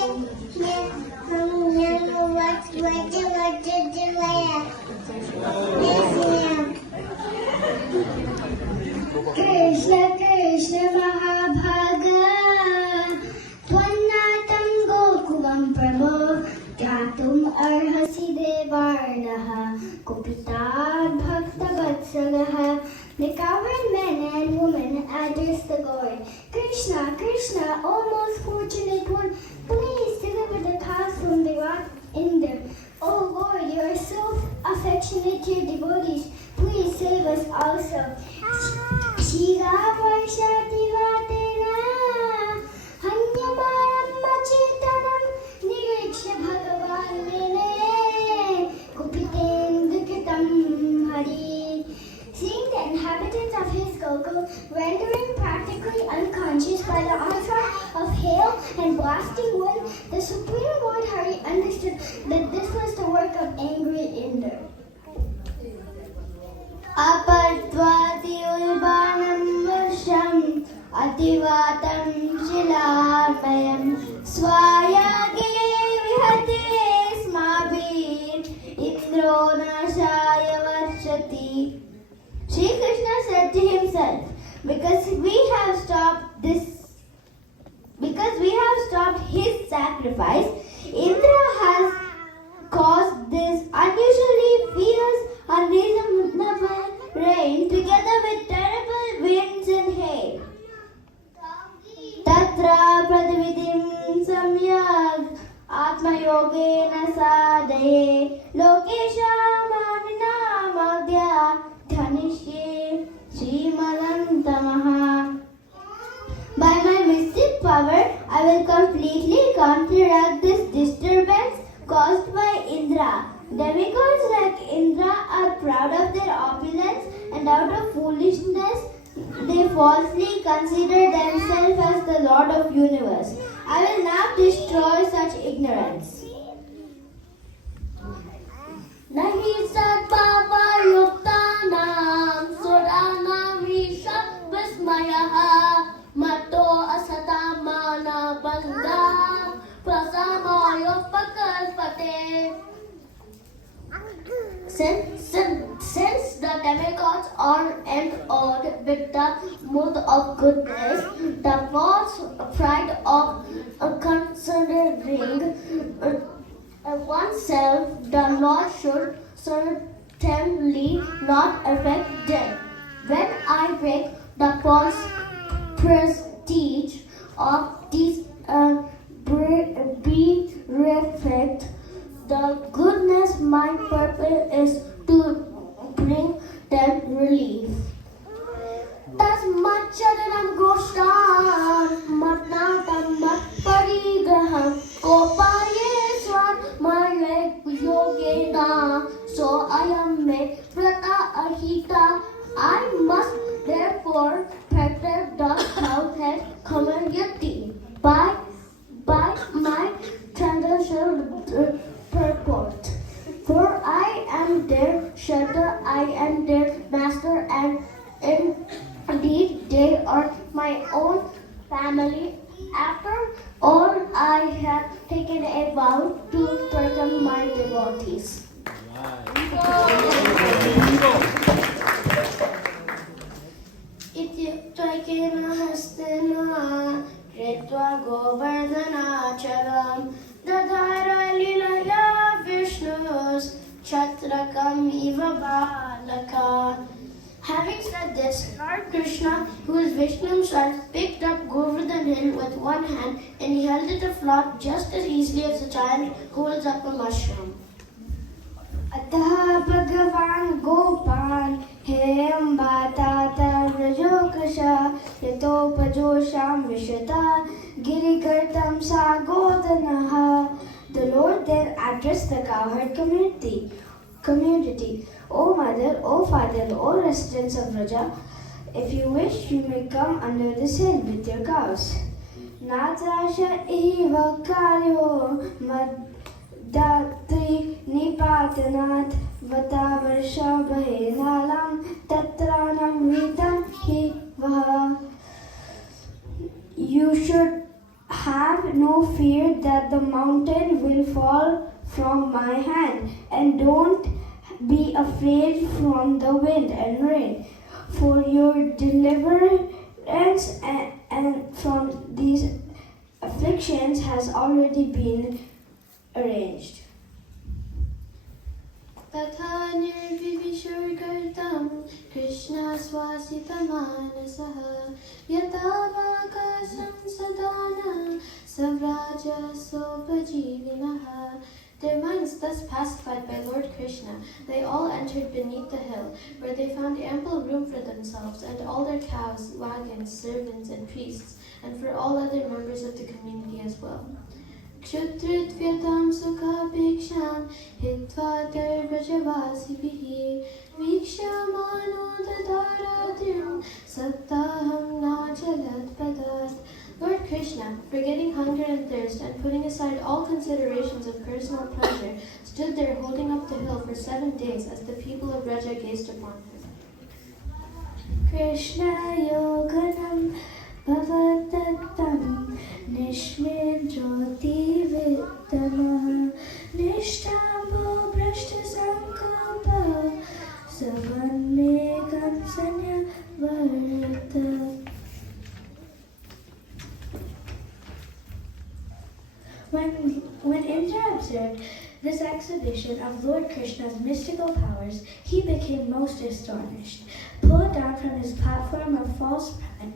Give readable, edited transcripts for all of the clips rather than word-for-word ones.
Krishna Krishna Mahabhaga Tvannatam Gokulam Prabhu Jatum Arhasi Devarnaha Kupita Bhakta Vatsalaha. The cowherd men and women address the god. Krishna, Krishna, O most fortunate one, please deliver the cows from the rock in them. Oh Lord, you are so affectionate to your devotees. Please save us also. Shira Varshati Vatena Hanyamaram Machetanam Nirikshya Bhagavan Mene Kupiten Dukitam Hari. Seeing the inhabitants of his Gokul rendering practically unconscious by the onslaught of hail and blasting wind, the Supreme Lord Hari understood that this was the work of angry Indra. Apadvati ulbanam varsham ativatam shilamayam swayage vihate smabir indro nashaya varshati. Shri Krishna said to himself, because we have stopped his sacrifice, Indra has caused this unusually fierce, unreasonable rain together with terrible winds and hail. Tatra pradvidim samyag atma yogena sadhaye lokesha manina magya dhanishye srimadantamaha. By my mystic power, I will completely counteract this disturbance caused by Indra. Demigods like Indra are proud of their opulence, and out of foolishness they falsely consider themselves as the Lord of universe. I will now destroy such ignorance. Nahi sat papa yuktanam suranam risha vismayaha mato asatamana bandha prasamayo pakalpate. Since the demigods are endowed with the mood of goodness, the false pride of considering oneself does not should certainly not affect them. When I break the false prestige of these bereft the goodness, my purpose is to bring them relief. Tasmachadanam goshtam matnatam matparigraham kopaye swan mare yogena so I am me prata ahita. I must therefore protect the cowhead community by my transcendental purport. For I am their shelter, I am their master, and indeed they are my own family. After all, I have taken a vow to welcome my devotees. Ityuktvaikena hastena Retva Govardhanacharam Dadhara Lilaya Vishnus Chatrakam Iva Balaka. Having said this, Lord Krishna, who is Vishnu's son, picked up Govardhan hill with one hand and he held it afloat just as easily as a child holds up a mushroom. Ataha Bhagavan Gopan Hem Bhatata Rajokasha Yatopajosham Vishata Girikartam Sagodanaha. The Lord then addressed the cowherd community. O mother, O father, O residents of Raja, if you wish, you may come under this hill with your cows. Natrasha eva karyo maddatri nipatanat vatavarsha bhainalam tatranam vidam hi vaha. You should have Have no fear that the mountain will fall from my hand, and don't be afraid from the wind and rain, for your deliverance and from these afflictions has already been arranged. तथा निर्विविशुर्गर्तं कृष्णस्वासितमानसः यथा वाकाशं Sadana सव्राजसोपजीविनः. Their minds thus pacified by Lord Krishna, they all entered beneath the hill, where they found ample room for themselves and all their cows, wagons, servants, and priests, and for all other members of the community as well. क्षुद्रद्व्यतां सुखापेक्षां हित्वा तैर्व्रजवासिभिः वीक्ष्यमाणो ददारात्रिं सप्ताहं नाचलत्पदात्. Lord Krishna, forgetting hunger and thirst and putting aside all considerations of personal pleasure, stood there holding up the hill for 7 days as the people of Vraja gazed upon him. Krishna yoganam bhavatattam nishmejyoti vidamah nishtambo brashta sankalpa savanmekam sanya varata. When Indra observed this exhibition of Lord Krishna's mystical powers, he became most astonished. Pulled down from his platform of false pride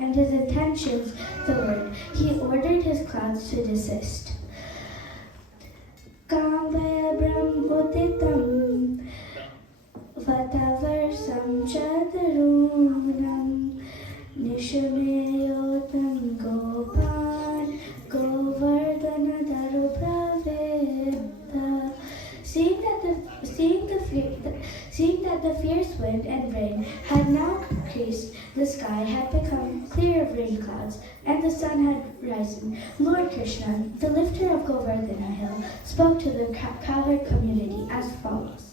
and his intentions thwarted, he ordered his clouds to desist. Kambaya brahmutitam vatavarsam chaturunam nishameyotam gopan Govardhan Puja. Seeing that the fierce wind and rain had now increased, the sky had become clear of rain clouds, and the sun had risen, Lord Krishna, the lifter of Govardhana hill, spoke to the cowherd community as follows.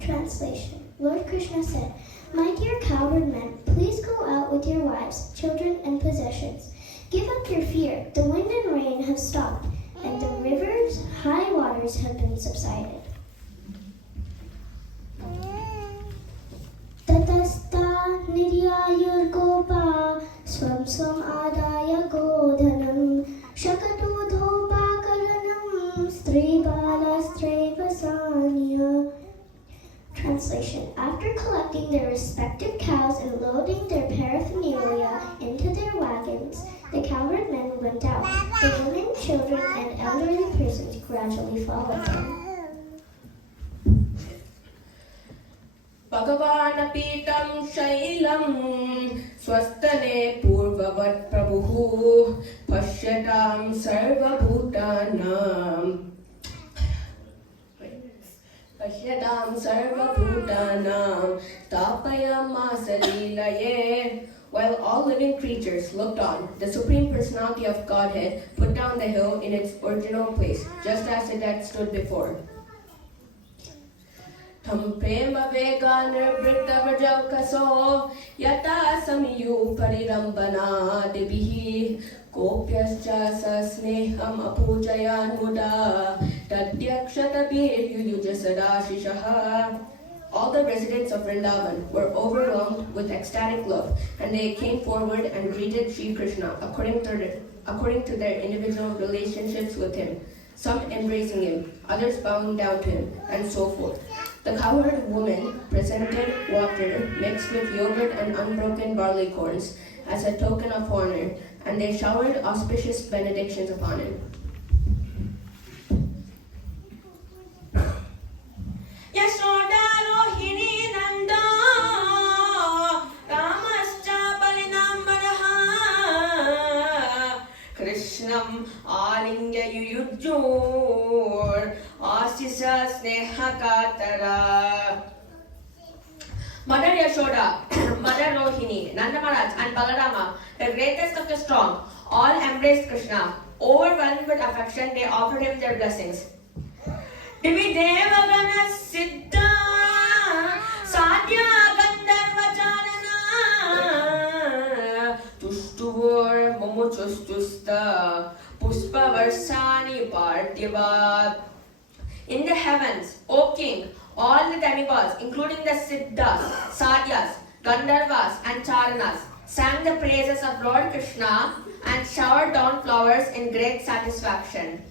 Translation. Lord Krishna said, "My dear cowherd men, please go out with your wives, children, and possessions. Give up your fear. The wind and rain have stopped, and the river's high waters have been subsided." Tatasta niryayurgopa swam swam adaya godhanam shakatudhopakaranam stribala strevasaniya. Translation. After collecting their respective cows and loading their paraphernalia into their wagons, the cowherd men went out. The women, children, and elderly persons gradually followed them. Bhagavanapītam shailam swastane purvavat prabhuhu pashyatam sarvabhutanam tapayamasa lilaye. While all living creatures looked on, the Supreme Personality of Godhead put down the hill in its original place, just as it had stood before. Tam prema vega nirbrita vrajakaso yata samiyu parirambana debihi kopyascha sasneham apujayan muda tadyakshatabi yujasada. All the residents of Vrindavan were overwhelmed with ecstatic love, and they came forward and greeted Sri Krishna according to their individual relationships with him, some embracing him, others bowing down to him, and so forth. The cowherd woman presented water mixed with yogurt and unbroken barley corns as a token of honor, and they showered auspicious benedictions upon him. Yashoda Rohini Nanda Ramascha Balinambaraha Krishnam Alingya Yuyujur Asisa Snehakatara. Mother Yashoda, Mother Rohini, Nanda Maharaj, and Balarama, the greatest of the strong, All embraced Krishna. Overwhelmed with affection, they offered him their blessings. Divi Devagana Siddha Sadhya Gandharva Charana Tushtuvor Momochustusta Puspa Varsani Parthiva. In the heavens, O king, all the demigods, including the Siddhas, Sadhyas, Gandharvas and Charanas, sang the praises of Lord Krishna and showered down flowers in great satisfaction.